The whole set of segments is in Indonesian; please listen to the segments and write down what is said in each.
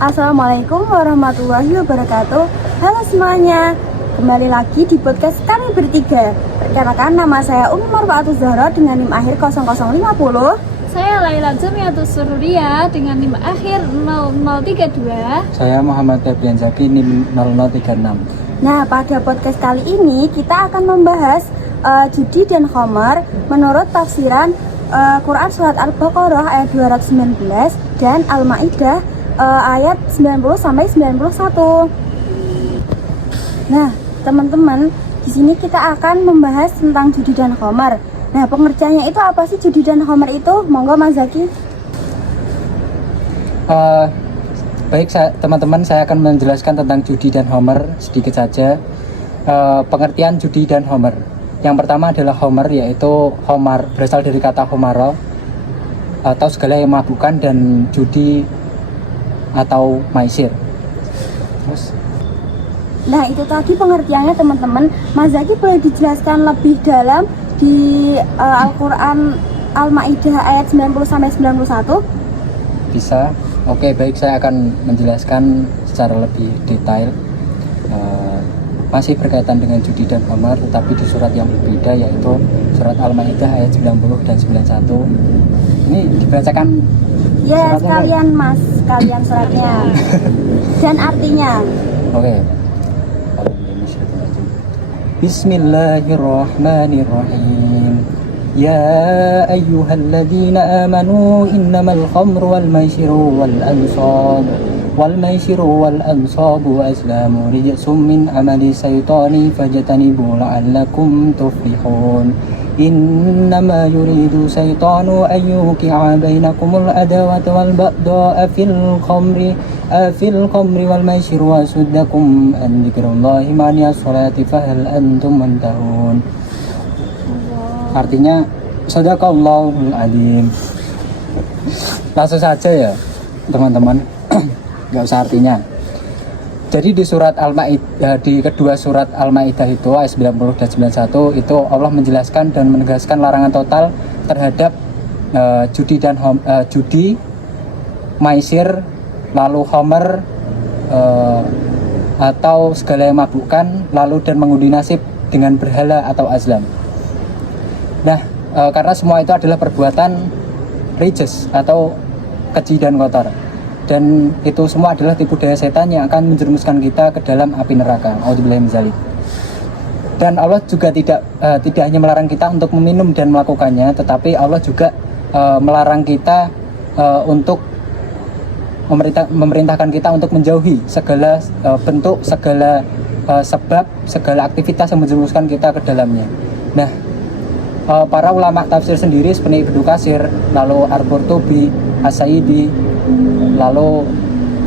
Assalamualaikum warahmatullahi wabarakatuh. Halo semuanya, kembali lagi di podcast kami bertiga. Perkenalkan, nama saya Umi Marfaatus Zahra dengan NIM akhir 0050. Saya Laila Jumiatus Sururia dengan NIM akhir 0032. Saya Muhammad Febrian Zaki NIM 0036. Nah, pada podcast kali ini kita akan membahas judi dan khamar menurut tafsiran Quran Surat Al-Baqarah ayat 219 dan Al-Ma'idah ayat 90 sampai 91. Nah, teman-teman, di sini kita akan membahas tentang judi dan khamar. Nah, pengertiannya itu apa sih judi dan khamar itu? Monggo Mas Zaki. Baik, teman-teman, saya akan menjelaskan tentang judi dan khamar sedikit saja. Pengertian judi dan khamar. Yang pertama adalah khamar, yaitu khamar berasal dari kata khamara atau segala yang memabukkan, dan judi atau maisir. Terus, nah, itu tadi pengertiannya teman-teman. Mas Zaki boleh dijelaskan lebih dalam di Al-Quran Al-Ma'idah ayat 90 sampai 91? bisa. Oke, baik, saya akan menjelaskan secara lebih detail. Masih berkaitan dengan judi dan khamar, tetapi di surat yang berbeda, yaitu surat Al-Ma'idah ayat 90 dan 91. Ini dibacakan Ya, suratnya, sekalian Mas, sekalian suratnya dan artinya. Oke. Bismillahirrahmanirrahim. Ya ayyuhalladzina amanu innamal khamru wal maisiru wal ansabu azlamu rijsum min amali syaitani fajtanibu la'allakum tuflihun. Innama yuridu syaitanu an yuqi'a bainakumul adawata wal baghdha'a fil khamri wal maisir wa suddakum an dzikrillahi ma'as salati fahal antum muntahun. Artinya, shadaqallahul adzim. Langsung saja ya teman-teman, nggak usah artinya. Jadi di surat Al-Ma'idah, di kedua surat Al-Ma'idah itu ayat 90 dan 91 itu Allah menjelaskan dan menegaskan larangan total terhadap judi, maisir, lalu khamar, atau segala yang mabukkan, lalu dan mengundi nasib dengan berhala atau azlam. Nah, karena semua itu adalah perbuatan rijs atau keji dan kotor, dan itu semua adalah tipu daya setan yang akan menjerumuskan kita ke dalam api neraka. Auzubillahi min dzalik. Dan Allah juga tidak hanya melarang kita untuk meminum dan melakukannya, tetapi Allah juga melarang kita untuk memerintahkan kita untuk menjauhi segala bentuk, segala sebab, segala aktivitas yang menjerumuskan kita ke dalamnya. Nah, para ulama tafsir sendiri seperti Ibnu Katsir, lalu Al-Qurtubi, As-Sa'idi, lalu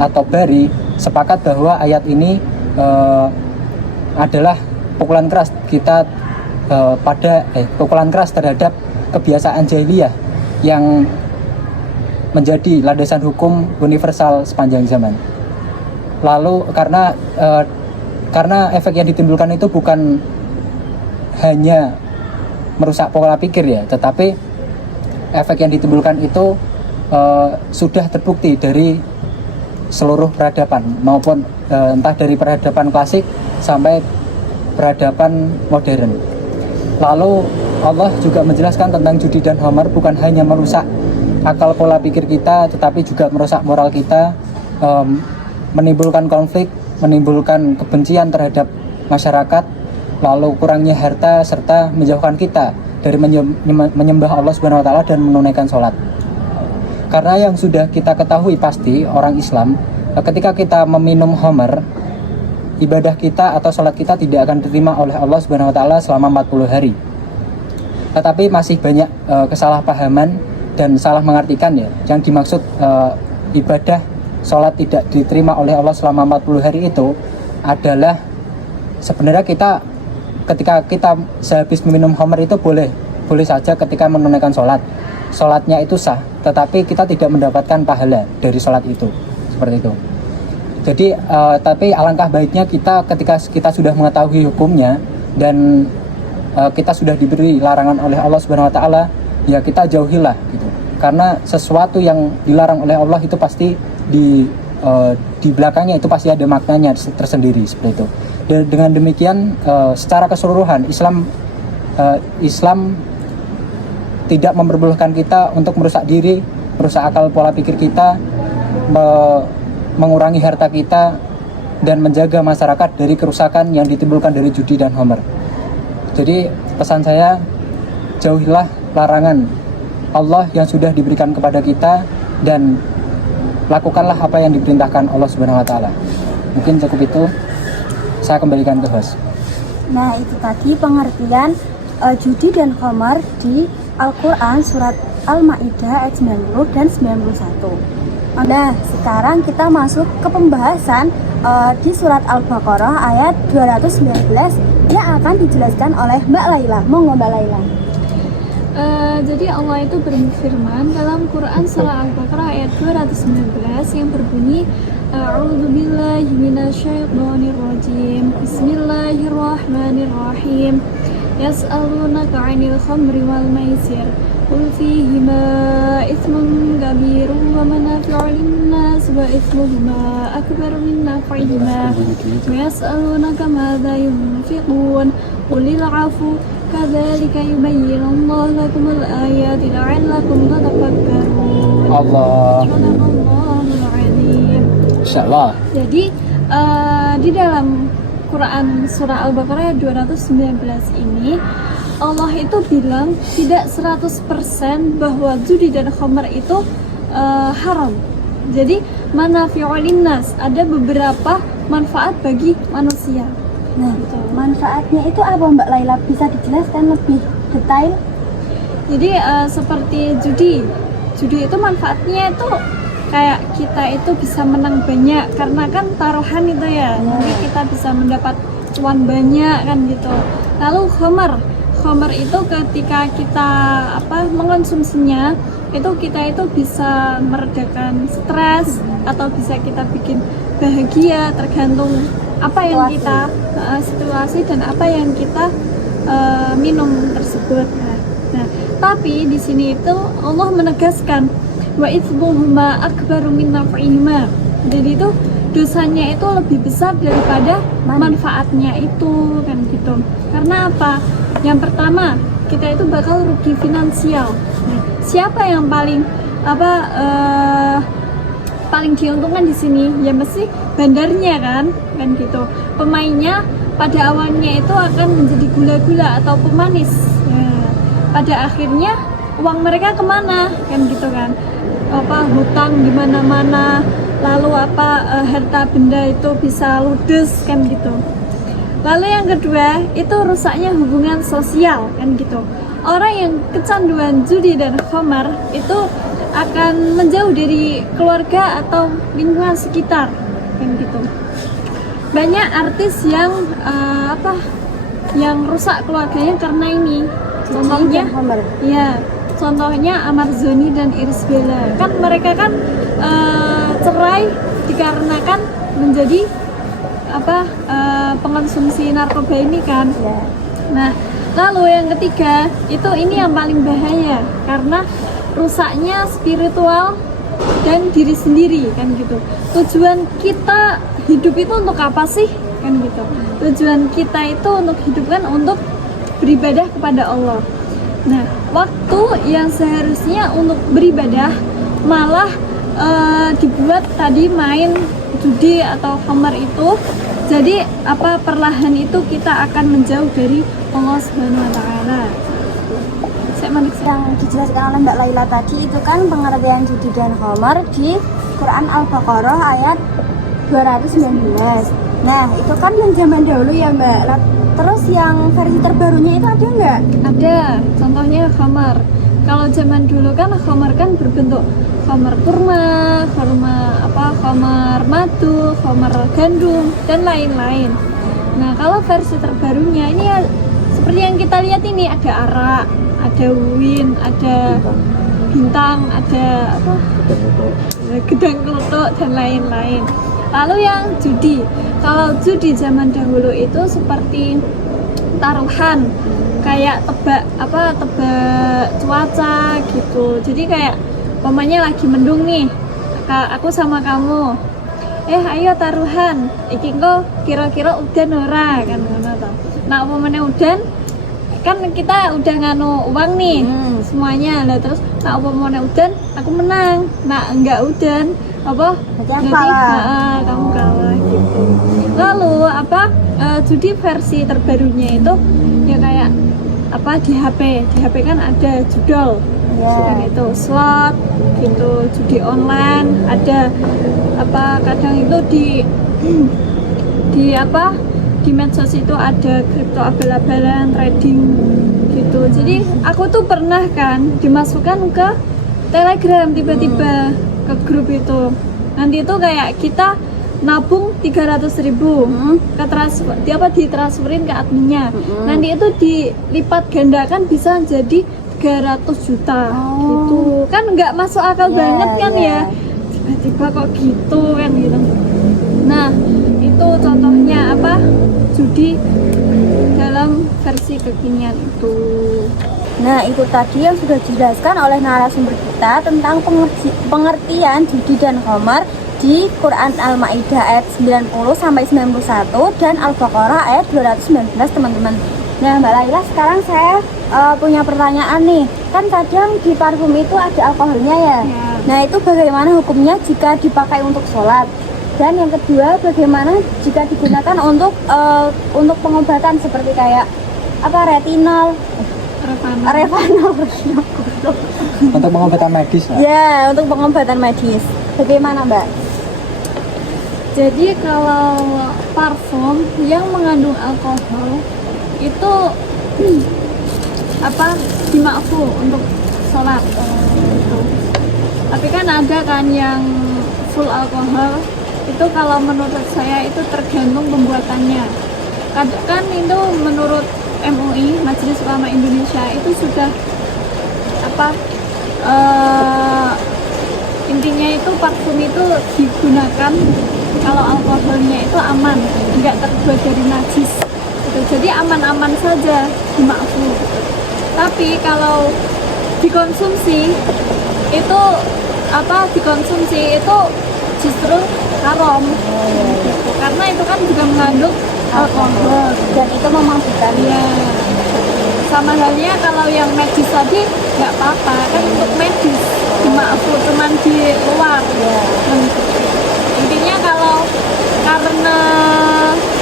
At-Tabari sepakat bahwa ayat ini adalah pukulan keras kita pukulan keras terhadap kebiasaan jahiliyah yang menjadi landasan hukum universal sepanjang zaman. Lalu karena efek yang ditimbulkan itu bukan hanya merusak pola pikir ya, tetapi efek yang ditimbulkan itu sudah terbukti dari seluruh peradaban, maupun entah dari peradaban klasik sampai peradaban modern. Lalu Allah juga menjelaskan tentang judi dan khamar bukan hanya merusak akal pola pikir kita, tetapi juga merusak moral kita, menimbulkan konflik, menimbulkan kebencian terhadap masyarakat, lalu kurangnya harta, serta menjauhkan kita dari menyembah Allah Subhanahu wa taala dan menunaikan sholat. Karena yang sudah kita ketahui pasti orang Islam, ketika kita meminum khamar, ibadah kita atau sholat kita tidak akan diterima oleh Allah Subhanahu wa taala selama 40 hari. Tetapi masih banyak kesalahpahaman dan salah mengartikan ya. Yang dimaksud ibadah sholat tidak diterima oleh Allah selama 40 hari itu adalah sebenarnya kita ketika kita sehabis meminum khamar itu boleh saja ketika menunaikan sholatnya itu sah, tetapi kita tidak mendapatkan pahala dari sholat itu, seperti itu. Jadi tapi alangkah baiknya kita ketika kita sudah mengetahui hukumnya dan kita sudah diberi larangan oleh Allah Subhanahu wa taala, ya kita jauhilah gitu. Karena sesuatu yang dilarang oleh Allah itu pasti di belakangnya itu pasti ada maknanya tersendiri seperti itu. Dan dengan demikian secara keseluruhan Islam tidak memperbolehkan kita untuk merusak diri, merusak akal pola pikir kita, mengurangi harta kita, dan menjaga masyarakat dari kerusakan yang ditimbulkan dari judi dan homer. Jadi pesan saya, jauhilah larangan Allah yang sudah diberikan kepada kita dan lakukanlah apa yang diperintahkan Allah Subhanahu wa taala. Mungkin cukup itu. Saya kembalikan ke host. Nah, itu tadi pengertian judi dan khamar di Al-Quran surat Al-Ma'idah ayat 90 dan 91. Nah, sekarang kita masuk ke pembahasan di surat Al-Baqarah ayat 219 yang akan dijelaskan oleh Mbak Laila. Monggo Mbak Laila. Jadi Allah itu berfirman dalam Quran surah Al-Baqarah ayat 219 yang berbunyi A'udzubillahi minasyaitonirrajim. Bismillahirrahmanirrahim. Yas'alunaka 'anil khamri wal maisir. Qul fihima itsmun kabirun wa manafi'u lin-nas wa itsmuhuma akbaru min naf'ihima. Wa yas'alunaka madza yunfiqun. Qulil 'afwa kadzalika yubayyinullahu lakumul ayati la'allakum tatafakkarun. Allah. Subhanallahul 'azim. Insyaallah. Jadi di dalam Quran surah Al-Baqarah 219 ini Allah itu bilang tidak 100% bahwa judi dan khamar itu haram. Jadi manafi'ul linnas, ada beberapa manfaat bagi manusia. Nah, manfaatnya itu apa Mbak Laila? Bisa dijelaskan lebih detail? Jadi seperti judi itu manfaatnya itu kayak kita itu bisa menang banyak karena kan taruhan itu ya. Nanti kita bisa mendapat cuan banyak kan gitu. Lalu khamar itu ketika kita mengonsumsinya itu kita itu bisa meredakan stres atau bisa kita bikin bahagia, tergantung apa yang kita situasi dan apa yang kita minum tersebut. Nah, tapi di sini itu Allah menegaskan wa itsmuhuma akbaru min naf'ihima. Jadi itu dosanya itu lebih besar daripada manfaatnya itu kan gitu. Karena apa? Yang pertama, kita itu bakal rugi finansial. Nah, siapa yang paling paling diuntungkan di sini? Ya mesti bandarnya kan gitu. Pemainnya pada awalnya itu akan menjadi gula-gula atau pemanis. Nah, pada akhirnya uang mereka kemana kan gitu kan? Hutang di mana-mana, lalu harta benda itu bisa ludes kan gitu. Lalu yang kedua itu rusaknya hubungan sosial kan gitu. Orang yang kecanduan judi dan khamar itu akan menjauh dari keluarga atau lingkungan sekitar kan gitu. Banyak artis yang yang rusak keluarganya karena ini. Contohnya contohnya Ahmad Zhoni dan Iris Bella. Kan mereka kan cerai dikarenakan menjadi pengonsumsi narkoba ini kan. Nah, lalu yang ketiga ini yang paling bahaya karena rusaknya spiritual dan diri sendiri kan gitu. Tujuan kita hidup itu untuk apa sih kan gitu. Tujuan kita itu untuk hidup kan untuk beribadah kepada Allah. Nah, waktu yang seharusnya untuk beribadah malah dibuat tadi main judi atau khamar itu. Jadi perlahan itu kita akan menjauh dari Allah Subhanahu wa taala. Yang dijelaskan oleh Mbak Laila tadi itu kan pengertian judi dan khamar di Quran Al-Baqarah ayat 219. Nah, itu kan yang zaman dahulu ya Mbak. Terus yang versi terbarunya itu ada nggak? Ada, contohnya khamar. Kalau zaman dulu kan khamar kan berbentuk khamar kurma, khamar madu, khamar gandum dan lain-lain. Nah, kalau versi terbarunya ini ya seperti yang kita lihat ini, ada arak, ada win, ada bintang, ada gedang kelutuk dan lain-lain. Lalu yang judi, kalau judi zaman dahulu itu seperti taruhan, kayak tebak cuaca gitu. Jadi kayak umpamanya lagi mendung nih, aku sama kamu, ayo taruhan iki kok kira-kira udan ora kan ngono to. Nah apa meneh udan kan kita udah nganu uang nih semuanya lah, terus nah apa meneh udan aku menang, nah enggak udan apa Berarti aku kalah. kamu kalah gitu. Lalu apa judi versi terbarunya itu ya kayak apa di HP kan ada judol Ya. itu slot gitu, judi online ada apa kadang itu di apa di medsos itu ada kripto abal-abalan trading gitu. Jadi aku tuh pernah kan dimasukkan ke Telegram tiba-tiba ke grup itu. Nanti itu kayak kita nabung 300.000 ke ditransferin ke adminnya. Nanti itu dilipat gandakan bisa jadi 300 juta gitu. Kan nggak masuk akal banget kan ya. Tiba-tiba kok gitu kan gitu. Nah, itu contohnya apa? Judi dalam versi kekinian itu. Nah, itu tadi yang sudah dijelaskan oleh narasumber kita tentang pengertian judi dan khamar di Quran Al-Maidah ayat 90 sampai 91 dan Al-Baqarah ayat 219, teman-teman. Nah, Mbak Laila, sekarang saya punya pertanyaan nih. Kan kadang di parfum itu ada alkoholnya ya. Nah, itu bagaimana hukumnya jika dipakai untuk sholat? Dan yang kedua, bagaimana jika digunakan untuk pengobatan seperti kayak apa retinol, Revanol, Untuk pengobatan medis lah. ya, untuk pengobatan medis. Bagaimana, Mbak? Jadi kalau parfum yang mengandung alkohol itu apa dimakfu untuk sholat gitu. Tapi kan ada kan yang full alkohol, itu kalau menurut saya itu tergantung pembuatannya. Kan itu menurut MUI, Majelis Ulama Indonesia, itu sudah apa intinya itu parfum itu digunakan kalau alkoholnya itu aman, tidak terbuat dari najis gitu. Jadi aman-aman saja dimakfu. Tapi kalau dikonsumsi itu justru haram gitu. Karena itu kan juga mengandung alkohol Dan itu memabukkan. ya. Sama halnya kalau yang medis tadi nggak apa-apa kan, untuk medis dimakfu cuman di luar Ya. intinya kalau karena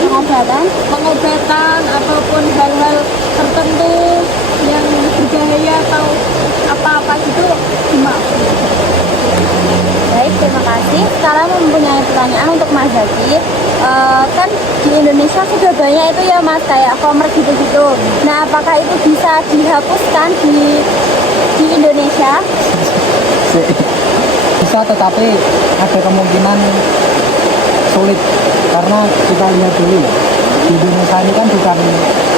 pengobatan ataupun hal-hal tertentu yang berbahaya atau apa-apa gitu dimakfu. Baik, terima kasih. Sekarang mempunyai pertanyaan untuk Mas Zaki. Kan di Indonesia sudah banyak itu ya Mas, kayak komer gitu-gitu. Nah, apakah itu bisa dihapuskan di Indonesia? Bisa, tetapi ada kemungkinan sulit karena kita lihat dulu ya, di Indonesia ini kan bukan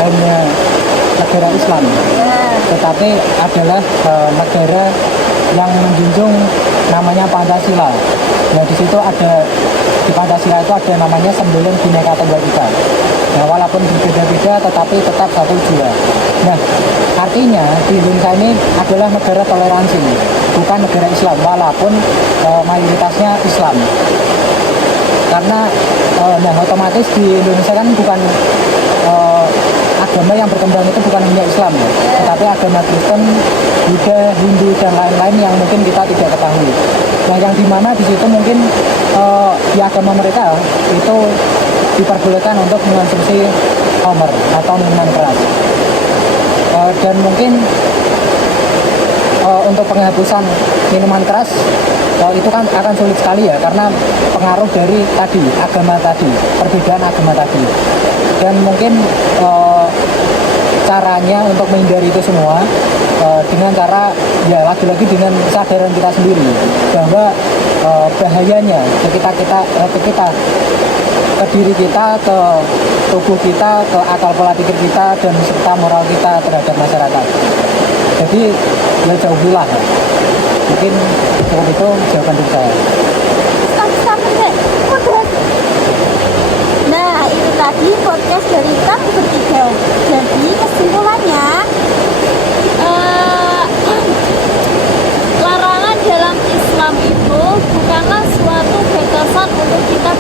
hanya negara Islam, tetapi adalah negara yang menjunjung namanya Pancasila. Nah, di situ ada, di Pancasila itu ada namanya semboyan Bhinneka Tunggal Ika. Nah, walaupun berbeda-beda tetapi tetap satu jua. Nah, artinya di Indonesia ini adalah negara toleransi, bukan negara Islam, walaupun mayoritasnya Islam. Karena nah otomatis di Indonesia kan bukan agama yang berkembang itu bukan hanya Islam ya, tetapi agama Kristen, Buddha, Hindu dan lain-lain yang mungkin kita tidak ketahui. Nah, yang dimana di situ mungkin di agama mereka itu diperbolehkan untuk mengonsumsi khamr atau minuman keras. Dan mungkin untuk penghapusan minuman keras itu kan akan sulit sekali ya, karena pengaruh dari tadi agama tadi, perbedaan agama tadi. Dan mungkin caranya untuk menghindari itu semua dengan cara ya lagi-lagi dengan kesadaran kita sendiri bahwa bahayanya ke kita ke diri kita, ke tubuh kita, ke akal pola pikir kita, dan serta moral kita terhadap masyarakat. Jadi ya jauhilah. Mungkin cukup itu jawaban dari saya. Nah, itu tadi podcast dari kami bertiga. Jadi kesimpulannya, larangan dalam Islam itu bukanlah suatu batasan untuk kita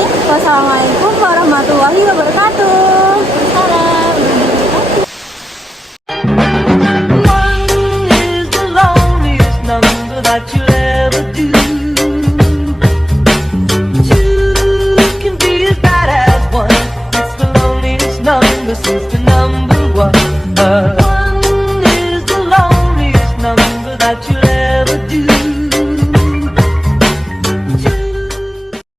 Wassalamualaikum warahmatullahi wabarakatuh. Salam. One is the loneliest number that you'll ever do. Two can be as bad as one. It's the loneliest number since the number one. One is the loneliest number that you'll